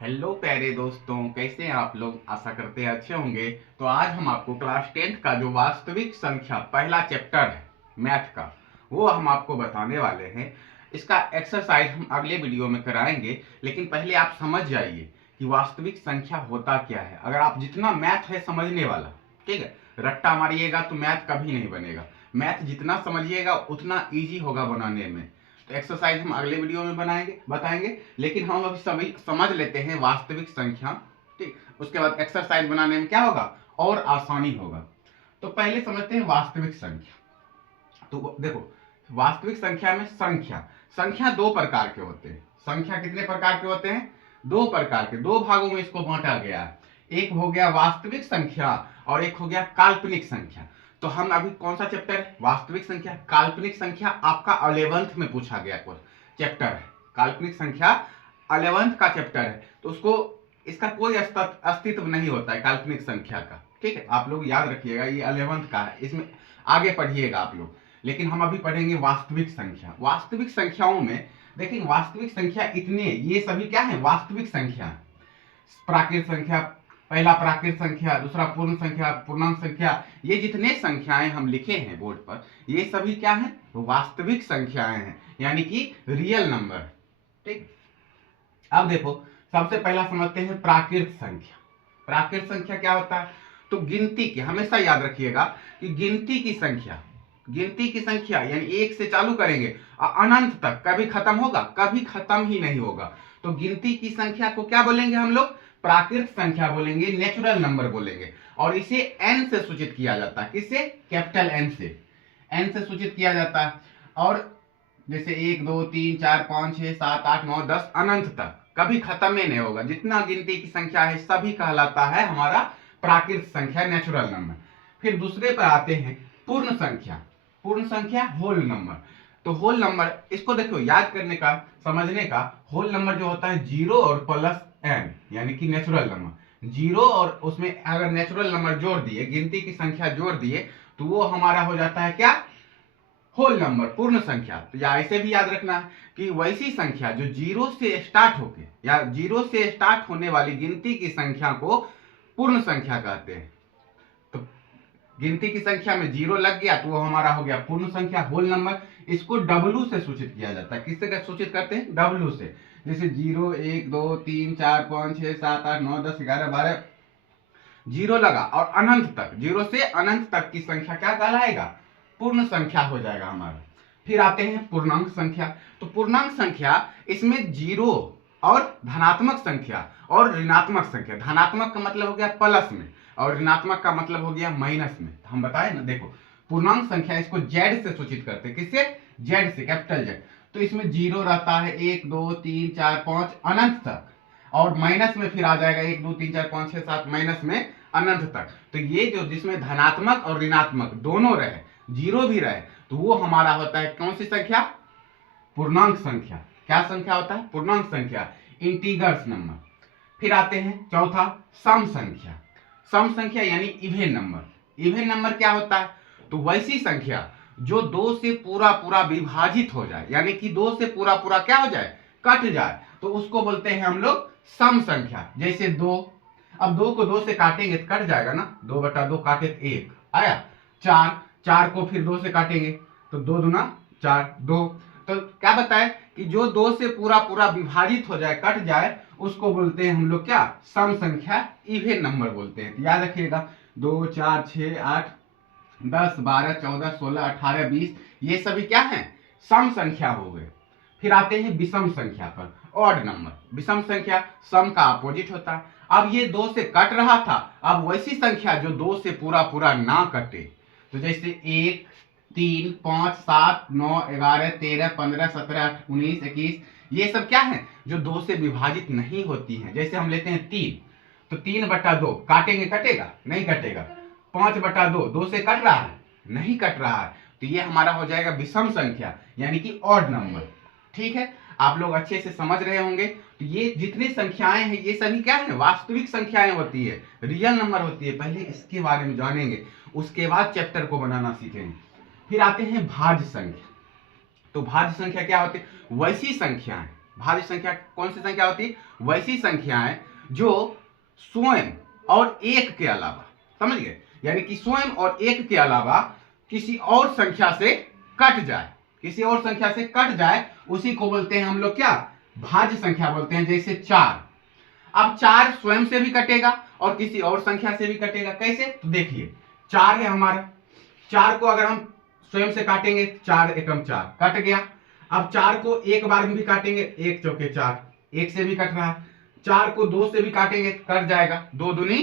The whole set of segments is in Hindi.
हेलो प्यारे दोस्तों, कैसे हैं आप लोग। आशा करते हैं अच्छे होंगे। तो आज हम आपको क्लास 10th का जो वास्तविक संख्या पहला चैप्टर है मैथ का, वो हम आपको बताने वाले हैं। इसका एक्सरसाइज हम अगले वीडियो में कराएंगे, लेकिन पहले आप समझ जाइए कि वास्तविक संख्या होता क्या है। अगर आप जितना मैथ है समझने वाला, ठीक है, रट्टा मारिएगा तो मैथ कभी नहीं बनेगा। मैथ जितना समझिएगा उतना ईजी होगा बनाने में। तो एक्सरसाइज हम अगले वीडियो में बनाएंगे बताएंगे, लेकिन हम अभी सभी समझ लेते हैं वास्तविक संख्या। ठीक, उसके बाद एक्सरसाइज बनाने में क्या होगा और आसानी होगा। तो पहले समझते हैं वास्तविक संख्या। तो देखो, वास्तविक संख्या में संख्या संख्या दो प्रकार के होते हैं। संख्या कितने प्रकार के होते हैं? दो प्रकार के, दो भागों में इसको बांटा गया है। एक हो गया वास्तविक संख्या और एक हो गया काल्पनिक संख्या। तो हम अभी कौन सा चैप्टर है? वास्तविक संख्या। काल्पनिक संख्या आपका 11th में पूछा गया कोई चैप्टर है। काल्पनिक संख्या 11th का चैप्टर है, तो उसको इसका कोई अस्तित्व नहीं होता है काल्पनिक संख्या का। ठीक है, आप लोग याद रखिएगा, ये 11th का है, इसमें आगे पढ़िएगा आप लोग। लेकिन हम अभी पढ़ेंगे वास्तविक संख्या। वास्तविक संख्याओं में देखिए, वास्तविक संख्या इतने, ये सभी क्या है? वास्तविक संख्या। प्राकृत संख्या, पहला प्राकृत संख्या, दूसरा पूर्ण संख्या, पूर्णांक संख्या, ये जितने संख्याएं हम लिखे हैं बोर्ड पर, ये सभी क्या है? वास्तविक संख्याएं हैं, यानी कि रियल नंबर। ठीक, अब देखो, सबसे पहला समझते हैं प्राकृत संख्या। प्राकृत संख्या क्या होता है? तो गिनती की, हमेशा याद रखिएगा कि गिनती की संख्या, गिनती की संख्या यानी एक से चालू करेंगे अनंत तक, कभी खत्म होगा? कभी खत्म ही नहीं होगा। तो गिनती की संख्या को क्या बोलेंगे हम लोग? प्राकृत संख्या बोलेंगे, नेचुरल नंबर बोलेंगे। और इसे एन से सूचित किया जाता है। किससे? कैपिटल एन से। एन से सूचित किया जाता है। और जैसे 1 2 3 4 5 6 7 8 9 10 अनंत तक, कभी खत्म ही नहीं होगा। जितना गिनती की संख्या है सभी कहलाता है हमारा प्राकृत संख्या, नेचुरल नंबर। फिर दूसरे पर आते हैं पूर्ण संख्या। पूर्ण संख्या होल नंबर। तो होल नंबर, इसको देखो याद करने का, समझने का, होल नंबर जो होता है जीरो और प्लस एन, यानी कि नेचुरल नंबर। जीरो और उसमें अगर नेचुरल नंबर जोड़ दिए, गिनती की संख्या जोड़ दिए, तो वो हमारा हो जाता है क्या? होल नंबर, पूर्ण संख्या। तो या ऐसे भी याद रखना कि वैसी संख्या जो जीरो से स्टार्ट होके या जीरो से स्टार्ट होने वाली गिनती की संख्या को पूर्ण संख्या कहते हैं। तो गिनती की संख्या में जीरो लग गया तो वो हमारा हो गया पूर्ण संख्या, होल नंबर। इसको डब्लू से सूचित किया जाता है। किससे सूचित करते हैं? डब्लू से। जैसे 0 1 2 3 4 5 6 7 8 9 10 11 12, जीरो लगा और अनंत तक, जीरो से अनंत तक की संख्या क्या कहलाएगा? पूर्ण संख्या हो जाएगा हमारा। फिर आते हैं पूर्णांक संख्या। तो पूर्णांक संख्या, इसमें जीरो और धनात्मक संख्या और ऋणात्मक संख्या, धनात्मक का मतलब हो गया प्लस में और ऋणात्मक का मतलब हो गया माइनस में। हम बताए ना, देखो पूर्णांक संख्या इसको जेड से सूचित करते हैं। किससे? जेड से, कैपिटल जेड। तो इसमें जीरो रहता है 1 2 3 4 5 अनंत तक, और माइनस में फिर आ जाएगा 1 2 3 4 5 6 7 माइनस में अनंत तक। तो ये जो जिसमें धनात्मक और ऋणात्मक दोनों रहे, जीरो भी रहे, तो वो हमारा होता है कौन सी संख्या? पूर्णांक संख्या। क्या संख्या होता है? पूर्णांक संख्या, इंटीगर्स नंबर। फिर आते हैं चौथा, सम संख्या। सम संख्या यानी इवेन नंबर। इवेन नंबर क्या होता है? तो वैसी संख्या जो दो से पूरा पूरा विभाजित हो जाए, यानी कि दो से पूरा पूरा क्या हो जाए? कट जाए, तो उसको बोलते हैं हम लोग सम संख्या। जैसे दो, अब दो को दो से काटेंगे तो कट जाएगा ना, 2/2 काटे तो 1 आया। चार, चार को फिर दो से काटेंगे तो 2 दूना 4 2। तो क्या बताए कि जो दो से पूरा पूरा विभाजित हो जाए, कट जाए, उसको बोलते हैं हम लोग क्या? सम संख्या, इवेन नंबर बोलते हैं। तो याद रखिएगा, 2 4 6 8 10 12 14 16 18 20, ये सभी क्या है? सम संख्या हो गए। फिर आते हैं विषम संख्या पर, ऑड नंबर। विषम संख्या सम का अपोजिट होता है। अब ये दो से कट रहा था, अब वैसी संख्या जो दो से पूरा पूरा ना कटे, तो जैसे 1 3 5 7 9 11 13 15 17 19 21, ये सब क्या है? जो दो से विभाजित नहीं होती हैं। जैसे हम लेते हैं 3, तो 3/2 काटेंगे, कटेगा? नहीं कटेगा। 5/2 दो से कट रहा है? नहीं कट रहा है। तो ये हमारा हो जाएगा विषम संख्या, यानी कि ऑड नंबर। ठीक है, आप लोग अच्छे से समझ रहे होंगे। तो ये जितनी संख्याएं हैं ये सभी क्या है? वास्तविक संख्याएं होती है, रियल नंबर होती है। पहले इसके बारे में जानेंगे, उसके बाद चैप्टर को बनाना सीखेंगे। फिर आते हैं भाज्य संख्या। तो भाज्य संख्या क्या होती है? वैसी संख्याएं भाज्य संख्या कौन सी संख्या होती है? वैसी संख्याएं जो स्वयं और एक के अलावा, समझ गए, यानी कि स्वयं और एक के अलावा किसी और संख्या से कट जाए, किसी और संख्या से कट जाए, उसी को बोलते हैं हम लोग क्या? भाज्य संख्या बोलते हैं। जैसे 4, अब 4 स्वयं से भी कटेगा और किसी और संख्या से भी कटेगा। कैसे? तो देखिए 4 है हमारा, 4 को अगर हम स्वयं से काटेंगे 4 एकम 4 कट गया। अब 4 को एक बार में भी काटेंगे, 1 चौके 4, 1 से भी कट रहा है। 4 को 2 से भी काटेंगे, कट जाएगा, 2 दूनी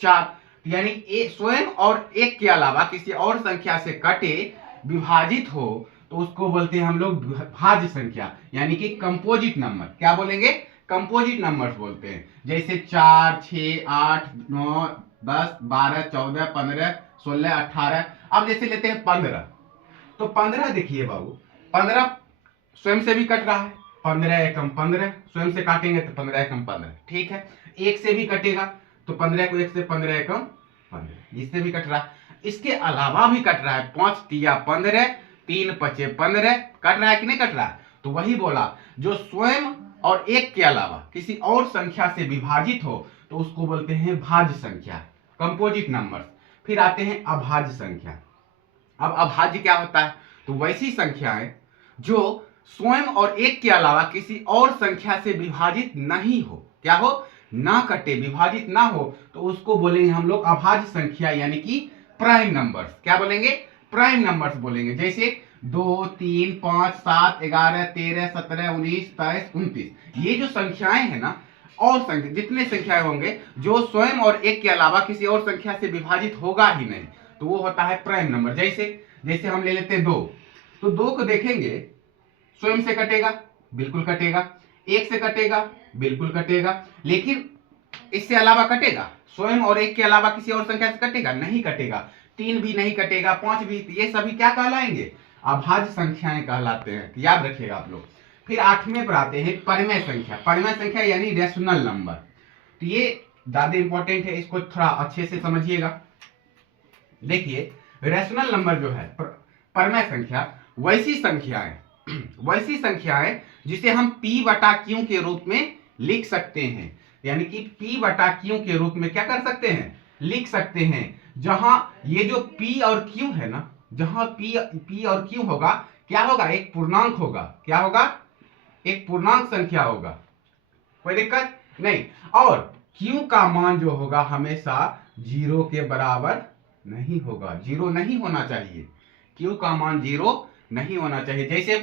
4। यानी स्वयं और एक के अलावा किसी और संख्या से कटे, विभाजित हो, तो उसको बोलते हैं हम लोग भाज्य संख्या, यानी कि कंपोजिट नंबर। क्या बोलेंगे? कंपोजिट नंबर्स बोलते हैं। जैसे 4, 6, 8, 9, 10, 12, 14, 15, 16, 18। अब जैसे लेते हैं 15, तो 15 देखिए बाबू, 15 स्वयं से भी कट रहा है, 15 एकम 15 स्वयं से काटेंगे तो 15 एकम 15, ठीक है। एक से भी कटेगा तो 15 को 1 से 15 एकम 15, इससे भी कट रहा है। इसके अलावा भी कट रहा है, 5 तिया 15, 3 पचे 15, कट रहा है कि नहीं कट रहा है? तो वही बोला, जो स्वयं और एक के अलावा किसी और संख्या से विभाजित हो तो उसको बोलते हैं भाज्य संख्या, कंपोजिट नंबर्स। फिर आते हैं अभाज्य संख्या। अब अभाज्य क्या होता है? तो वैसी संख्याएं जो स्वयं और एक के अलावा किसी और संख्या से विभाजित नहीं हो, क्या हो? ना कटे, विभाजित ना हो, तो उसको बोलेंगे हम लोग अभाज्य संख्या, यानी कि प्राइम नंबर्स। क्या बोलेंगे? प्राइम नंबर्स बोलेंगे। जैसे 2, 3, 5, 7, 11, 13, 17, 19, 23, 29, ये जो संख्याएं हैं ना, और संख्या जितने संख्याएं होंगे जो स्वयं और एक के अलावा किसी और संख्या से विभाजित होगा ही नहीं, तो वो होता है प्राइम नंबर। जैसे हम ले लेते हैं 2, तो 2 को देखेंगे, स्वयं से कटेगा, बिल्कुल कटेगा, एक से कटेगा, बिल्कुल कटेगा, लेकिन इससे अलावा कटेगा, स्वयं और एक के अलावा किसी और संख्या से कटेगा? नहीं कटेगा। 3 भी नहीं कटेगा, 5 भी, ये सभी क्या कहलाएंगे? अभाज्य संख्याएं कहलाते हैं, याद रखिएगा आप लोग। फिर 8वें पर आते हैं परिमेय संख्या। परिमेय संख्या यानी रेशनल नंबर। तो ये ज्यादा इंपॉर्टेंट है, इसको थोड़ा अच्छे से समझिएगा। देखिए रेशनल नंबर जो है, परिमेय संख्या, वैसी संख्याएं जिसे हम p बटा q के रूप में लिख सकते हैं, यानी कि p बटा q के रूप में क्या कर सकते हैं? लिख सकते हैं। जहां ये जो p और q है ना, जहां p और q होगा, क्या होगा? एक पूर्णांक होगा। क्या होगा? एक पूर्णांक संख्या होगा, कोई दिक्कत नहीं। और q का मान जो होगा हमेशा 0 के बराबर नहीं होगा, 0 नहीं होना चाहिए, q का मान 0 नहीं होना चाहिए। जैसे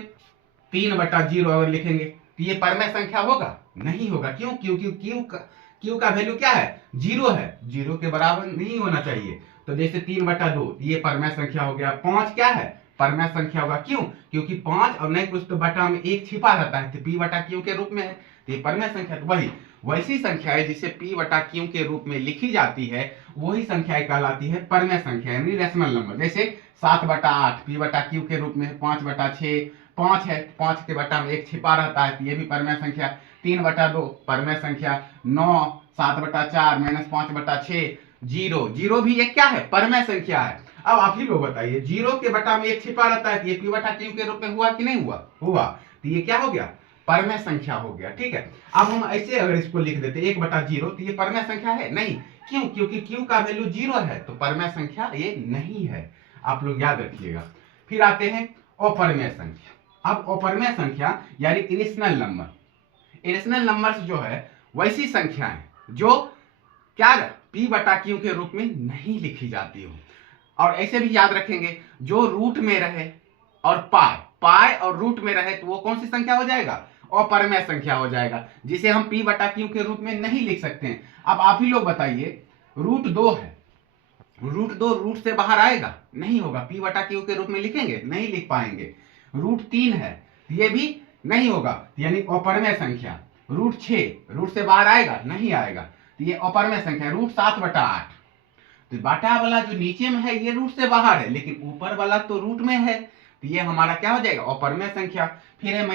3/0 अगर लिखेंगे तो ये परिमेय संख्या होगा? नहीं होगा। क्यों? क्योंकि q का वैल्यू क्या है? 0 है, 0 के बराबर नहीं होना चाहिए। तो जैसे 3/2 ये परिमेय संख्या हो गया। 5 क्या है? परिमेय संख्या होगा। क्यों? क्योंकि 5 और नहीं कुछ तो बटा में 1 छिपा रहता है, तो p बटा q के रूप में है, तो ये परिमेय संख्या। तो वही वैसी संख्याएं जिसे p बटा q के रूप में लिखी जाती है, वही संख्याएं कहलाती है परिमेय संख्या, यानी रेशनल नंबर। जैसे 7/8 p बटा q के रूप में है, 5/6 5 है, 5 के बटा में 1 छिपा रहता है, तो ये भी परिमेय संख्या। 3/2 परिमेय संख्या। 9 7/4 -5/6 0 भी एक क्या है? परिमेय संख्या है। अब आप ही लोग बताइए, 0 के बटा में 1 छिपा रहता है, ये p बटा q के रूप में हुआ कि नहीं हुआ? हुआ। तो ये क्या हो गया? परिमेय संख्या हो गया, ठीक है। अब हम ऐसे अगर इसको लिख देते 1/0, तो ये परिमेय संख्या है? नहीं। क्यों? क्योंकि q का वैल्यू 0 है, तो परिमेय संख्या ये नहीं है। आप लोग याद रखिएगा। फिर आते हैं अपरिमेय संख्या। अब अपरिमेय संख्या यानी इरेशनल नंबर। इरेशनल नंबर्स जो है वैसी संख्याएं जो क्या p बटा q के रूप में नहीं लिखी जाती हो। और ऐसे भी याद रखेंगे, जो रूट में रहे और पाई और रूट में रहे, तो वो कौन सी संख्या हो जाएगा? अपरिमेय संख्या हो जाएगा, जिसे हम p बटा q के रूप में नहीं लिख सकते हैं। अब आप ही लोग बताइए, रूट 2 है, रूट 2 रूट से बाहर आएगा? नहीं होगा। p बटा q के रूप में लिखेंगे? नहीं लिख पाएंगे। रूट 3 है, ये भी नहीं होगा, यानी अपरिमेय संख्या। रूट 6 रूट से बाहर आएगा? नहीं आएगा, तो ये अपरिमेय संख्या। रूट 7/8, तो बाटा वाला जो नीचे में है ये रूट से बाहर है, लेकिन ऊपर वाला तो रूट में है, तो ये हमारा क्या हो जाएगा? अपरिमेय संख्या। फिर है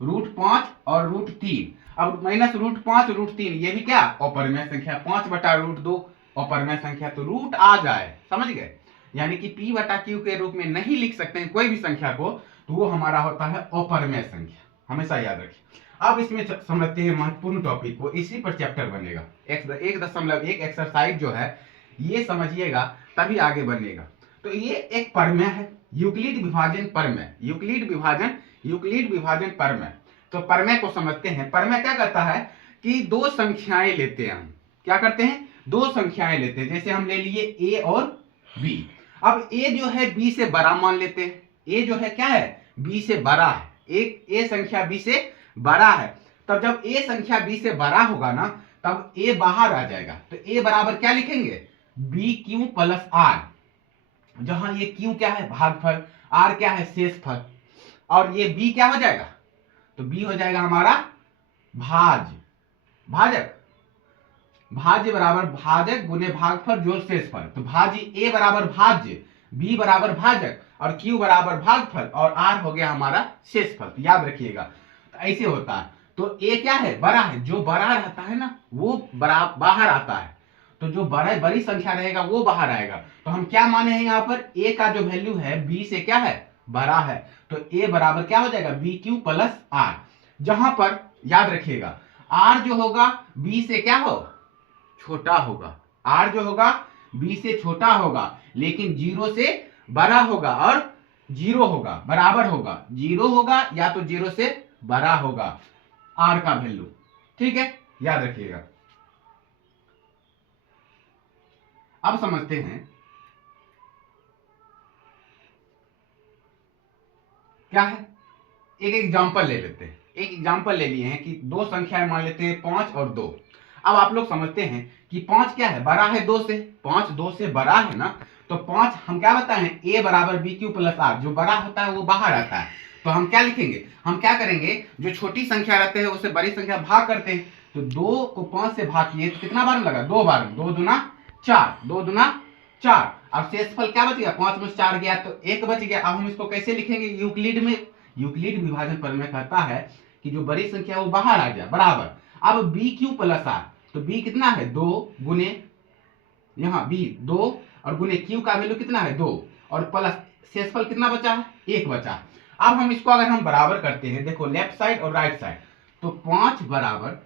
-√5 और रूट 3। अब -√5 रूट 3 ये भी क्या? अपरिमेय संख्या। 5/√2 अपरिमेय संख्या। तो रूट आ जाए, समझ गए? यानी कि p बटा q के रूप में नहीं लिख सकते हैं कोई भी संख्या को, तो वो हमारा होता है अपरिमेय संख्या, हमेशा याद रखिए। अब इसमें समझते हैं महत्वपूर्ण टॉपिक को, इसी पर चैप्टर बनेगा। 1.1 एक्सरसाइज जो है ये समझिएगा तभी आगे बनेगा। तो ये एक प्रमेय है, यूक्लिड विभाजन प्रमेय, यूक्लिड विभाजन प्रमेय। तो प्रमेय को समझते हैं। प्रमेय क्या कहता है कि दो संख्याएं लेते हैं हम, क्या करते हैं, दो संख्याएं लेते हैं। जैसे हम ले लिए ए और बी। अब ए जो है बी से बड़ा मान लेते हैं। ए जो है क्या है, बी से बड़ा है। एक ए संख्या बी से बड़ा है। तब जब ए संख्या बी से बड़ा होगा ना, तब ए बाहर आ जाएगा। तो ए बराबर क्या लिखेंगे, बी क्यू प्लस आर, जहां ये क्यू क्या है, भागफल, आर क्या है, शेषफल, और ये बी क्या हो जाएगा, तो बी हो जाएगा हमारा भाजक। भाज्य बराबर भाजक गुने भागफल जोड़ शेषफल। तो भाज्य ए बराबर भाज्य, बी बराबर भाजक, और क्यू बराबर भागफल, और आर हो गया हमारा शेषफल। तो याद रखिएगा, तो ऐसे होता है। तो ए क्या है, बड़ा है, जो बड़ा रहता है ना वो बाहर आता है। तो जो बड़ी संख्या रहेगा वो बाहर आएगा। तो हम क्या माने हैं, यहाँ पर ए का जो वैल्यू है बी से क्या है, बड़ा है। तो ए बराबर क्या हो जाएगा, बी क्यू प्लस आर, जहां पर याद रखिएगा आर जो होगा बी से क्या हो, छोटा होगा। आर जो होगा बी से छोटा होगा, लेकिन जीरो से बड़ा होगा, और जीरो होगा, बराबर होगा, जीरो होगा या तो जीरो से बड़ा होगा आर का वैल्यू। ठीक है, याद रखिएगा। अब समझते हैं क्या है, एक एग्जांपल ले लेते हैं। एक एग्जांपल ले लिए हैं कि दो संख्याएं मान लेते हैं 5 और 2। अब आप लोग समझते हैं कि 5 क्या है, बड़ा है 2 से, 5 2 से बड़ा है ना। तो 5 हम क्या बताए हैं, ए बराबर बी क्यू प्लस आर, जो बड़ा होता है वो बाहर आता है। तो हम क्या लिखेंगे, हम क्या करेंगे, जो छोटी संख्या रहते हैं उसे बड़ी संख्या भाग करते हैं। तो 2 को 5 से भाग किए तो कितना बार लगा, 2 बार, 2 दूना 4, 2 दूना 4। अब शेषफल क्या बच गया, 5 में 4 गया तो 1 बच गया। अब हम इसको कैसे लिखेंगे, यूक्लिड में, यूक्लिड विभाजन प्रमेय कहता है कि जो बड़ी संख्या वो बाहर आ जाए, बराबर। अब बी क्यू प्लस आर, तो बी कितना है, 2 गुने, यहाँ बी 2 और गुने क्यू का वैल्यू कितना है 2, और प्लस शेषफल कितना बचा है, 1 बचा। अब हम इसको अगर हम बराबर करते हैं, देखो लेफ्ट साइड और राइट साइड, तो 5 बराबर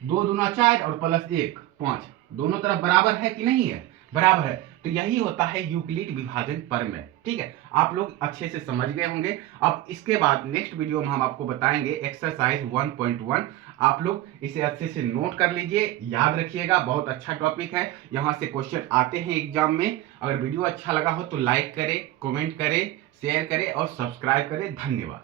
2 दूना 4 और प्लस 1 5, दोनों तरफ बराबर है कि नहीं है, बराबर है। तो यही होता है यूक्लिड विभाजन प्रमेय। ठीक है, आप लोग अच्छे से समझ गए होंगे। अब इसके बाद नेक्स्ट वीडियो में हम आपको बताएंगे एक्सरसाइज 1.1। आप लोग इसे अच्छे से नोट कर लीजिए, याद रखिएगा, बहुत अच्छा टॉपिक है, यहाँ से क्वेश्चन आते हैं एग्जाम में। अगर वीडियो अच्छा लगा हो तो लाइक करें, कमेंट करें, शेयर करें और सब्सक्राइब करें। धन्यवाद।